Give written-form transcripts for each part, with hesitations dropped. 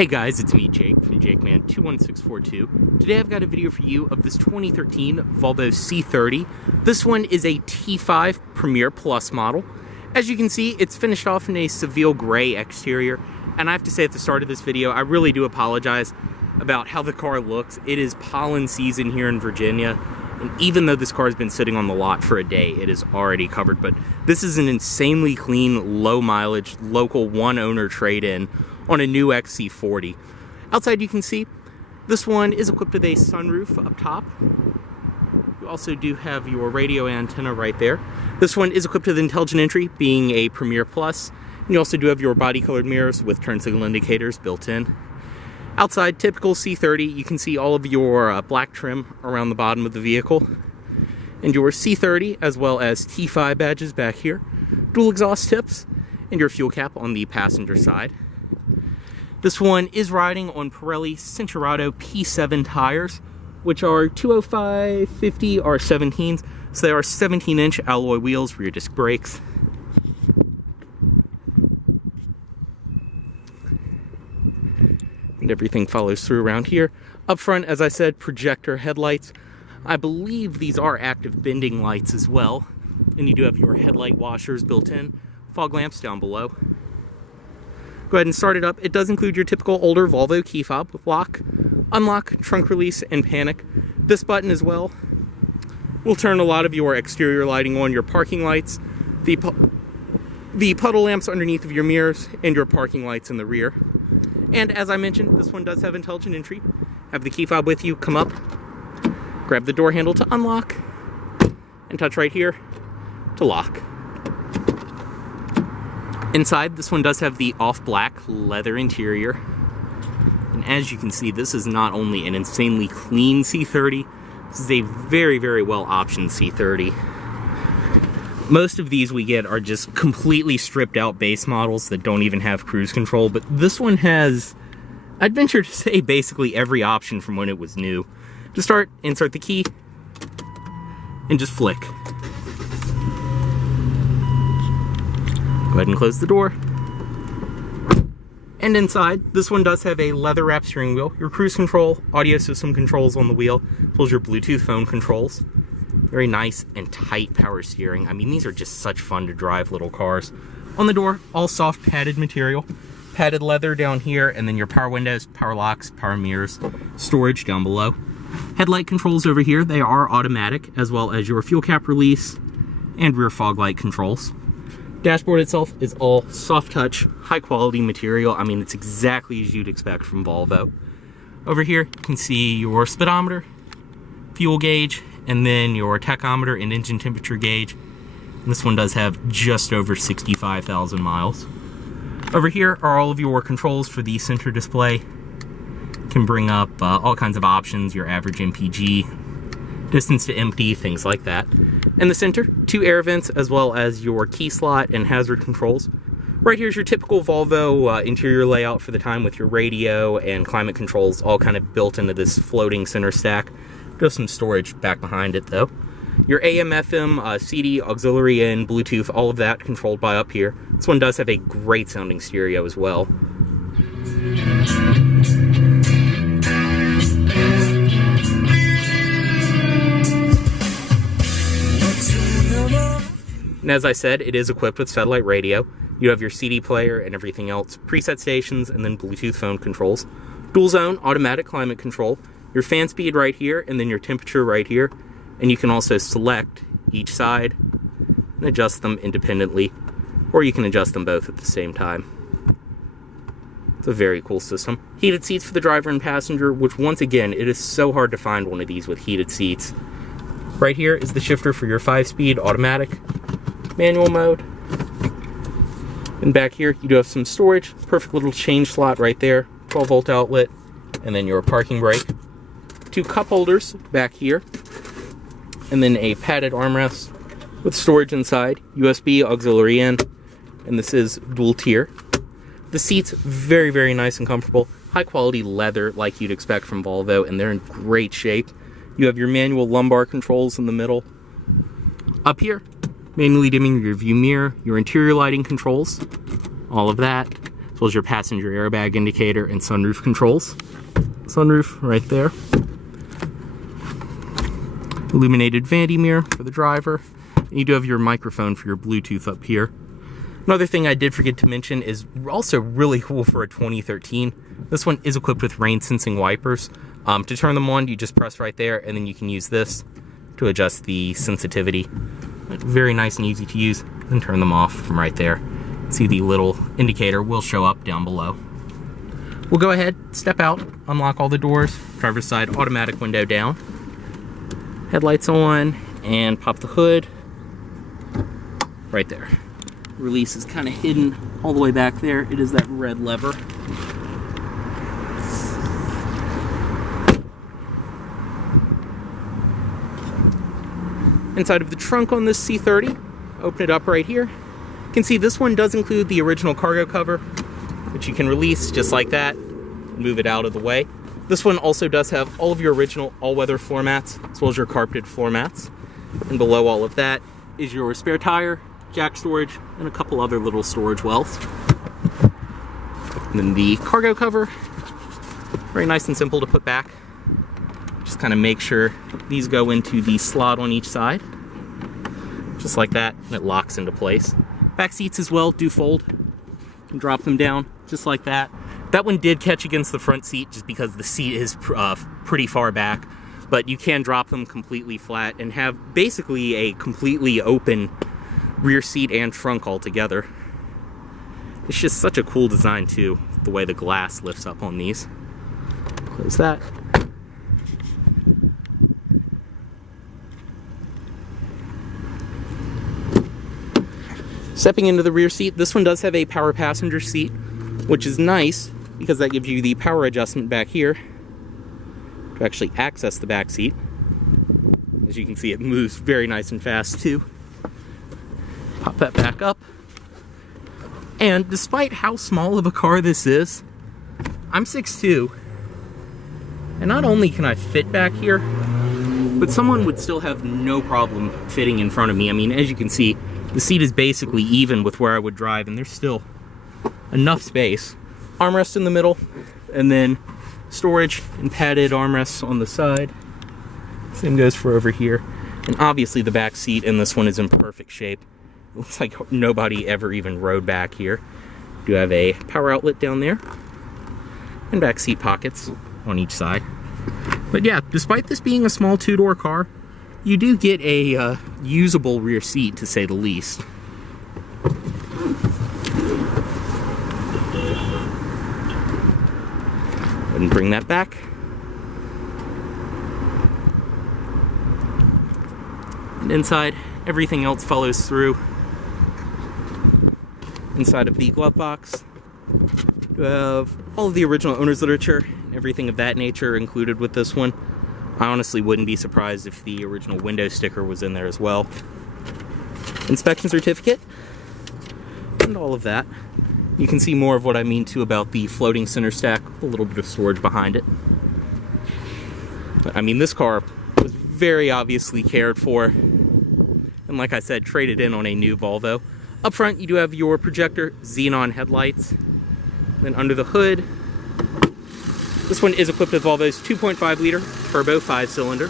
Hey guys, it's me, Jake, from JakeMan21642. Today I've got a video for you of this 2013 Volvo C30. This one is a T5 Premier Plus model. As you can see, it's finished off in a Seville gray exterior, and I have to say at the start of this video, I really do apologize about how the car looks. It is pollen season here in Virginia, and even though this car has been sitting on the lot for a day, it is already covered, but this is an insanely clean, low mileage, local one owner trade-in on a new XC40. Outside you can see this one is equipped with a sunroof up top. You also do have your radio antenna right there. This one is equipped with intelligent entry, being a Premier Plus. And you also do have your body colored mirrors with turn signal indicators built in. Outside, typical C30, you can see all of your black trim around the bottom of the vehicle. And your C30 as well as T5 badges back here. Dual exhaust tips and your fuel cap on the passenger side. This one is riding on Pirelli Cinturato P7 tires, which are 205/50 R17s, so they are 17-inch alloy wheels, rear disc brakes. And everything follows through around here. Up front, as I said, projector headlights. I believe these are active bending lights as well. And you do have your headlight washers built in, fog lamps down below. Go ahead and start it up. It does include your typical older Volvo key fob with lock, unlock, trunk release, and panic. This button as well will turn a lot of your exterior lighting on, your parking lights, the puddle lamps underneath of your mirrors, and your parking lights in the rear. And as I mentioned, this one does have intelligent entry. Have the key fob with you, come up, grab the door handle to unlock, and touch right here to lock. Inside, this one does have the off-black leather interior. And as you can see, this is not only an insanely clean C30, this is a very, very well optioned C30. Most of these we get are just completely stripped out base models that don't even have cruise control, but this one has, I'd venture to say, basically every option from when it was new. To start, insert the key, and just flick. Go ahead and close the door. And inside, this one does have a leather wrap steering wheel, your cruise control, audio system controls on the wheel, as well as your Bluetooth phone controls. Very nice and tight power steering. I mean, these are just such fun to drive little cars. On the door, all soft padded material, padded leather down here, and then your power windows, power locks, power mirrors, storage down below. Headlight controls over here, they are automatic, as well as your fuel cap release and rear fog light controls. Dashboard itself is all soft touch, high quality material. I mean, it's exactly as you'd expect from Volvo. Over here, you can see your speedometer, fuel gauge, and then your tachometer and engine temperature gauge. And this one does have just over 65,000 miles. Over here are all of your controls for the center display. You can bring up all kinds of options, your average MPG, distance to empty, things like that. In the center, 2 air vents, as well as your key slot and hazard controls. Right here's your typical Volvo interior layout for the time, with your radio and climate controls all kind of built into this floating center stack. There's some storage back behind it though. Your AM, FM, CD, auxiliary, and Bluetooth, all of that controlled by up here. This one does have a great sounding stereo as well. And as I said, it is equipped with satellite radio. You have your CD player and everything else, preset stations, and then Bluetooth phone controls. Dual zone automatic climate control, your fan speed right here, and then your temperature right here. And you can also select each side and adjust them independently, or you can adjust them both at the same time. It's a very cool system. Heated seats for the driver and passenger, which once again, it is so hard to find one of these with heated seats. Right here is the shifter for your 5-speed automatic, manual mode. And back here you do have some storage, perfect little change slot right there, 12-volt outlet, and then your parking brake. 2 cup holders back here, and then a padded armrest with storage inside, USB auxiliary in, and this is dual tier. The seats, very, very nice and comfortable, high quality leather like you'd expect from Volvo, and they're in great shape. You have your manual lumbar controls in the middle. Up here, manually dimming your view mirror, your interior lighting controls, all of that, as as well as your passenger airbag indicator and sunroof controls. Sunroof right there. Illuminated vanity mirror for the driver. And you do have your microphone for your Bluetooth up here. Another thing I did forget to mention is also really cool for a 2013. This one is equipped with rain sensing wipers. To turn them on, you just press right there, and then you can use this to adjust the sensitivity. Very nice and easy to use. Then turn them off from right there. See, the little indicator will show up down below. We'll go ahead, step out, unlock all the doors, driver's side automatic window down, headlights on, and pop the hood right there. Release is kind of hidden all the way back there. It is that red lever. Inside of the trunk on this C30, open it up right here. You can see this one does include the original cargo cover, which you can release just like that, move it out of the way. This one also does have all of your original all-weather floor mats, as well as your carpeted floor mats. And below all of that is your spare tire, jack storage, and a couple other little storage wells. And then the cargo cover, very nice and simple to put back. Just kind of make sure these go into the slot on each side. Just like that, and it locks into place. Back seats as well do fold. And drop them down, just like that. That one did catch against the front seat just because the seat is pretty far back, but you can drop them completely flat and have basically a completely open rear seat and trunk all together. It's just such a cool design too, the way the glass lifts up on these. Close that. Stepping into the rear seat, this one does have a power passenger seat, which is nice because that gives you the power adjustment back here to actually access the back seat. As you can see, it moves very nice and fast too. Pop that back up. And despite how small of a car this is, I'm 6'2", and not only can I fit back here, but someone would still have no problem fitting in front of me. I mean, as you can see, the seat is basically even with where I would drive, and there's still enough space. Armrest in the middle, and then storage and padded armrests on the side. Same goes for over here. And obviously the back seat in this one is in perfect shape. It looks like nobody ever even rode back here. Do have a power outlet down there, and back seat pockets on each side. But yeah, despite this being a small two-door car, you do get a usable rear seat, to say the least. And bring that back. And inside, everything else follows through. Inside of the glove box, you have all of the original owner's literature, everything of that nature included with this one. I honestly wouldn't be surprised if the original window sticker was in there as well. Inspection certificate, and all of that. You can see more of what I mean too about the floating center stack, a little bit of storage behind it. But I mean, this car was very obviously cared for, and like I said, traded in on a new Volvo. Up front, you do have your projector xenon headlights. Then under the hood, this one is equipped with Volvo's 2.5 liter turbo 5-cylinder.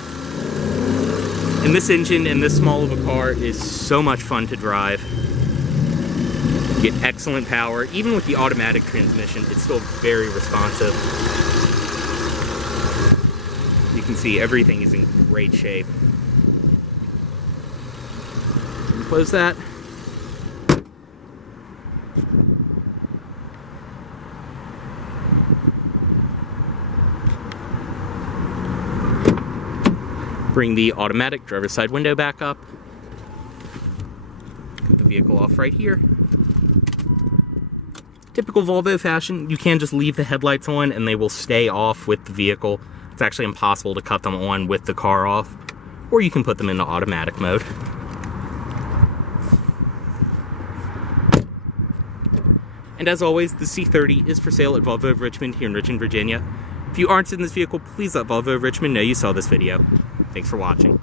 And this engine in this small of a car is so much fun to drive. You get excellent power. Even with the automatic transmission, it's still very responsive. You can see everything is in great shape. Close that. Bring the automatic driver's side window back up. Put the vehicle off right here. Typical Volvo fashion, you can just leave the headlights on and they will stay off with the vehicle. It's actually impossible to cut them on with the car off, or you can put them into automatic mode. And as always, the C30 is for sale at Volvo of Richmond here in Richmond, Virginia. If you aren't in this vehicle, please let Volvo of Richmond know you saw this video. Thanks for watching.